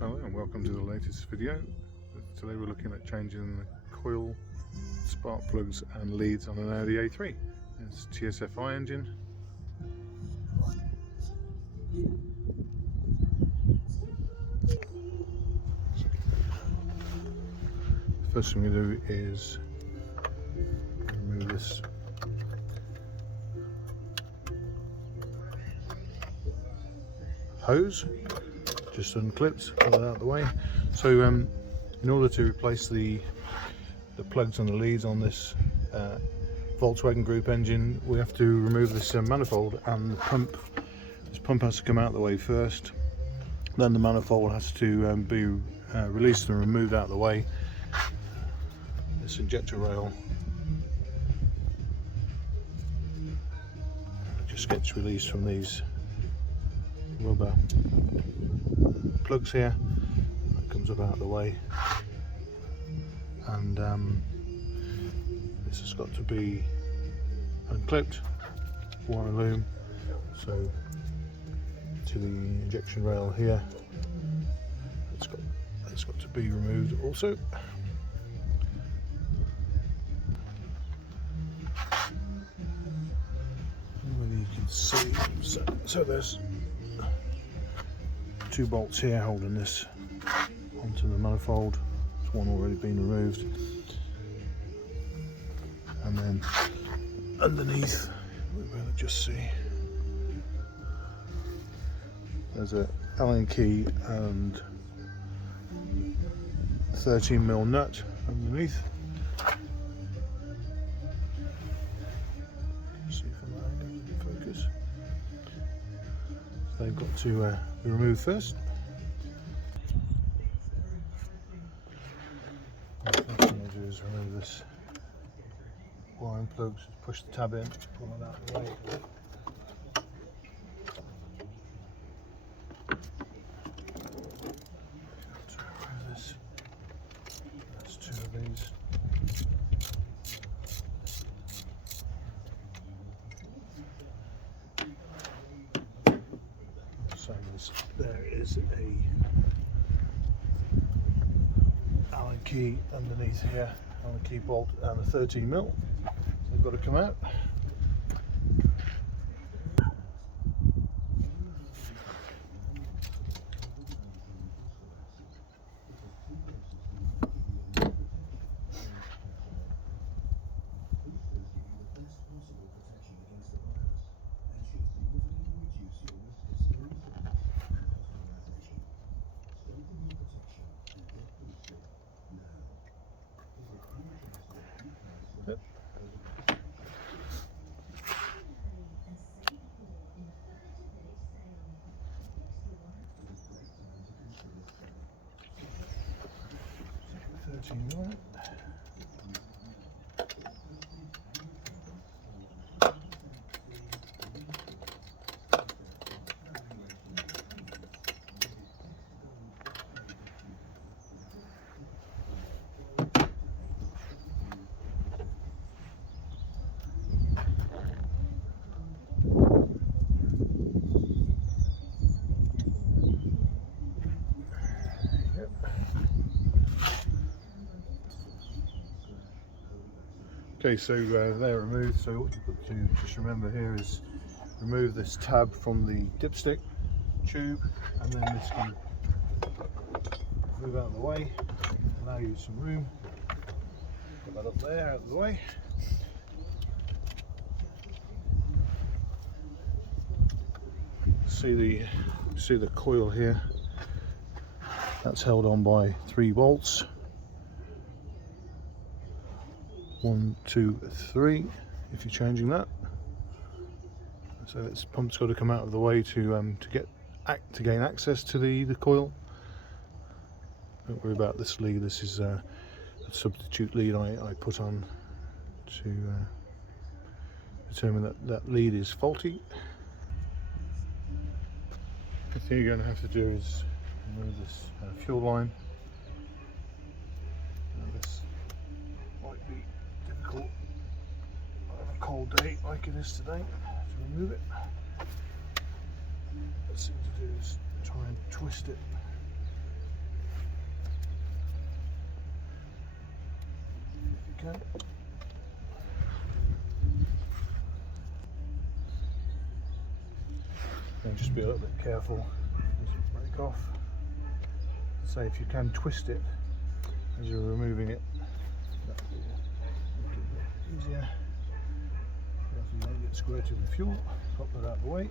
Hello and welcome to the latest video. Today we're looking at changing the coil, spark plugs and leads on an Audi A3. It's a TSFI engine. First thing we do is remove this hose, just unclipped, pull it out of the way. So in order to replace the plugs and the leads on this Volkswagen Group engine, we have to remove this manifold, and the pump. This pump has to come out of the way first, then the manifold has to be released and removed out of the way. This injector rail just gets released from these rubber plugs here. That comes up out of the way, and this has got to be unclipped, wire loom, so to the injection rail here, it's got to be removed also. Whether you can see, so there's two bolts here holding this onto the manifold. There's one already been removed, and then underneath we'll be able to just see there's a Allen key and 13mm nut underneath. See if I'm in focus. So they've got to be removed first. The first thing I do is remove this wiring plug. Just push the tab in, pull it out of the way. There's two of these. So there is a Allen key underneath here, Allen key bolt and a 13mm. So they've got to come out. Yep. Okay, so they're removed. So what you've got to just remember here is remove this tab from the dipstick tube, and then this can move out of the way, allow you some room. Put that up there, out of the way. See the coil here. That's held on by 3 bolts. 1, 2, 3. If you're changing that, so this pump's got to come out of the way to gain access to the coil. Don't worry about this lead. This is a substitute lead I put on to determine that lead is faulty. The thing you're going to have to do is remove this fuel line. Now this might be difficult on a cold day like it is today to remove it. Best thing to do is try and twist it can. And just be a little bit careful, doesn't break off. So if you can twist it as you're removing it, that'll be a little bit easier. You don't get squirted with fuel. Pop that out of the way.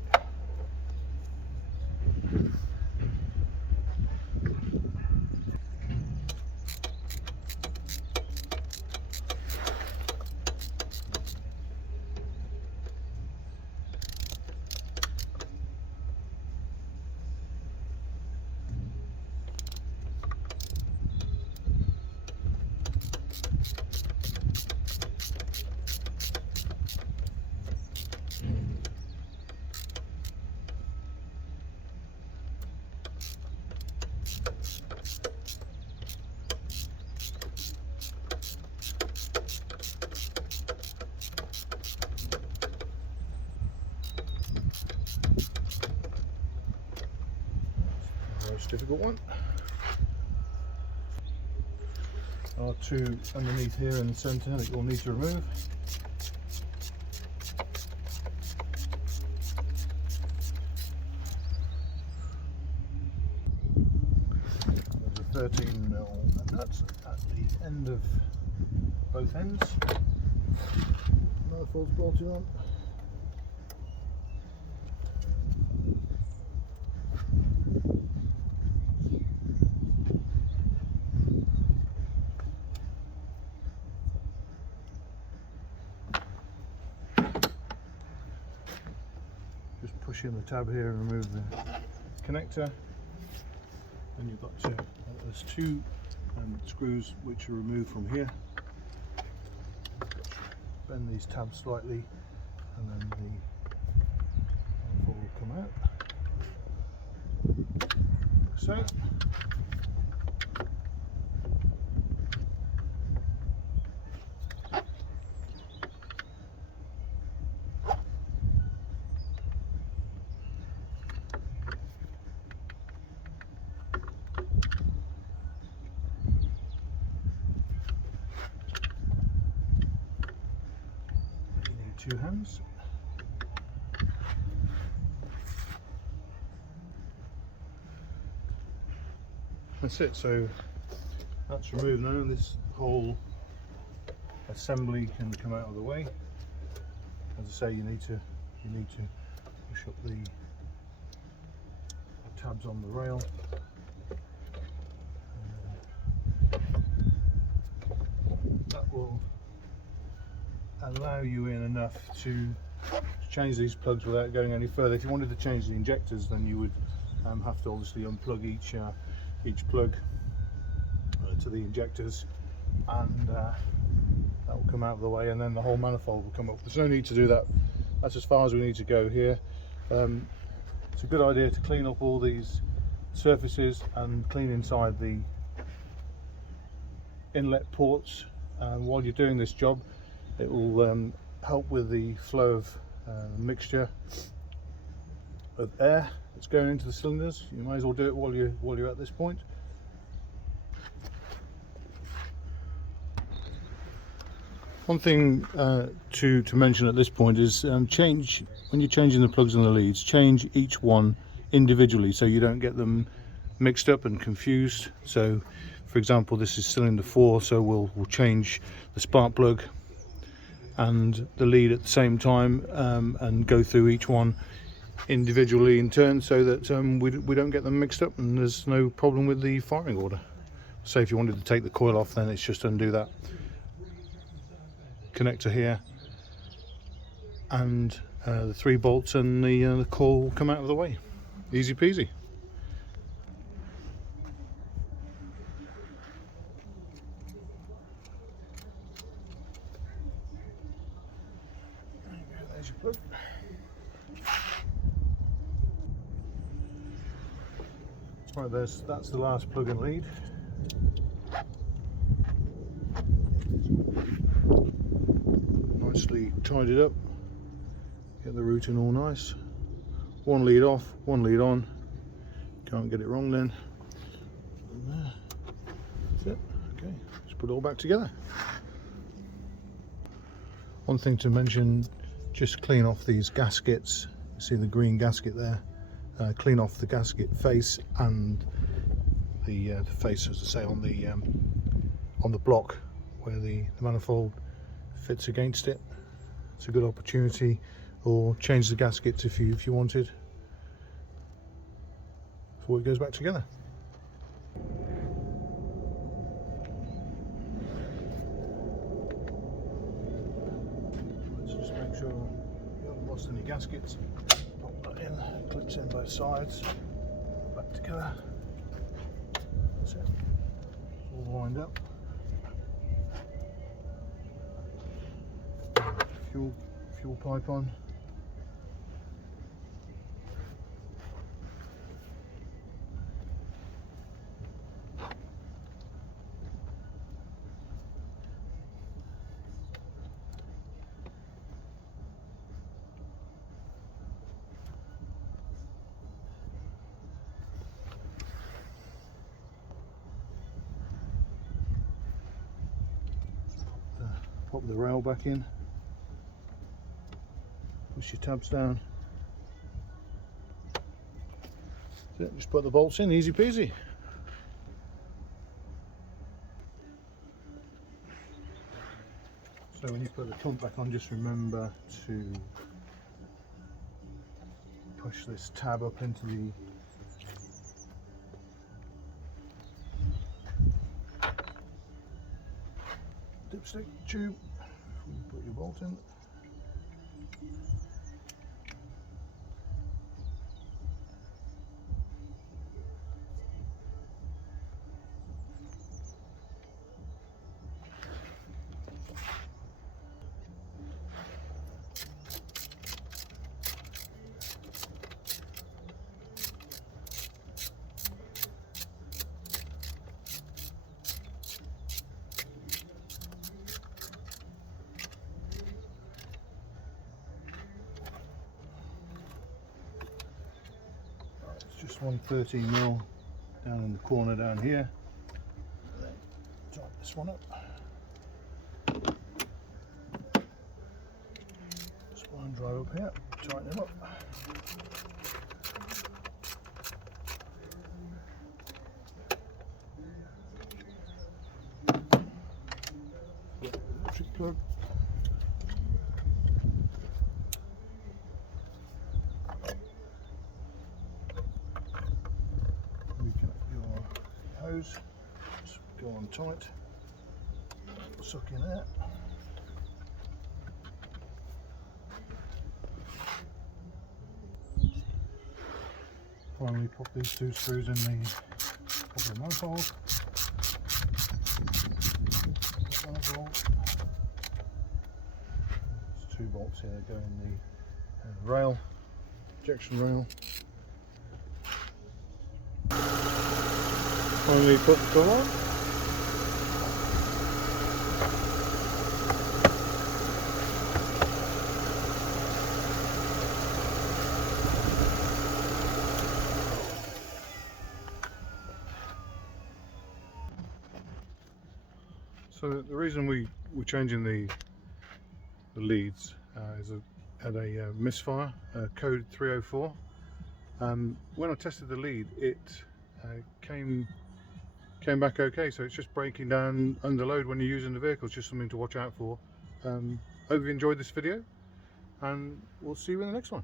Most difficult one. Are two underneath here in the centre that you'll need to remove. There's a 13mm nuts at the end of both ends. Another false bolted on. Just push in the tab here and remove the connector. Then you've got there's two screws which are removed from here. Bend these tabs slightly, and then the manifold will come out. Like so. Two hands. That's it, so that's removed now. This whole assembly can come out of the way. As I say, you need to push up the tabs on the rail. That will allow you in enough to change these plugs without going any further. If you wanted to change the injectors, then you would have to obviously unplug each plug to the injectors, and that will come out of the way, and then the whole manifold will come up. There's no need to do that. That's as far as we need to go here. It's a good idea to clean up all these surfaces and clean inside the inlet ports, and while you're doing this job, it will help with the flow of mixture of air that's going into the cylinders. You may as well do it while you're at this point. One thing to mention at this point is when you're changing the plugs and the leads, change each one individually so you don't get them mixed up and confused. So, for example, this is cylinder 4, so we'll change the spark plug and the lead at the same time, and go through each one individually in turn, so that we don't get them mixed up and there's no problem with the firing order. So if you wanted to take the coil off, then it's just undo that connector here, and the 3 bolts, and the coil will come out of the way. Easy peasy. There's your plug. Right, that's the last plug and lead. Nicely tidied up. Get the routing all nice. One lead off, one lead on. Can't get it wrong then. And there. That's it. Okay, let's put it all back together. One thing to mention, just clean off these gaskets. You see the green gasket there? Clean off the gasket face and the face, as I say, on the block where the manifold fits against it. It's a good opportunity. Or change the gaskets if you wanted before it goes back together. Let's just make sure you haven't lost any gaskets. Pop that in, clips in both sides, back together. That's it. All lined up. Fuel pipe on. Pop the rail back in. Push your tabs down. That's it, just put the bolts in, easy peasy. So when you put the pump back on, just remember to push this tab up into the dipstick tube before you put your bolt in. Just one 13mm down in the corner down here. Then tighten this one up. Spline drive up here, tighten him up. Electric plug. Hose, just go on tight, suck in there. Finally pop these two screws in the manifold. There's two bolts here that go in the rail, ejection rail. Finally put the door on. So the reason we're changing the leads is at a misfire, code 304. When I tested the lead, it came back okay, so it's just breaking down under load when you're using the vehicle. It's just something to watch out for. Hope you enjoyed this video, and we'll see you in the next one.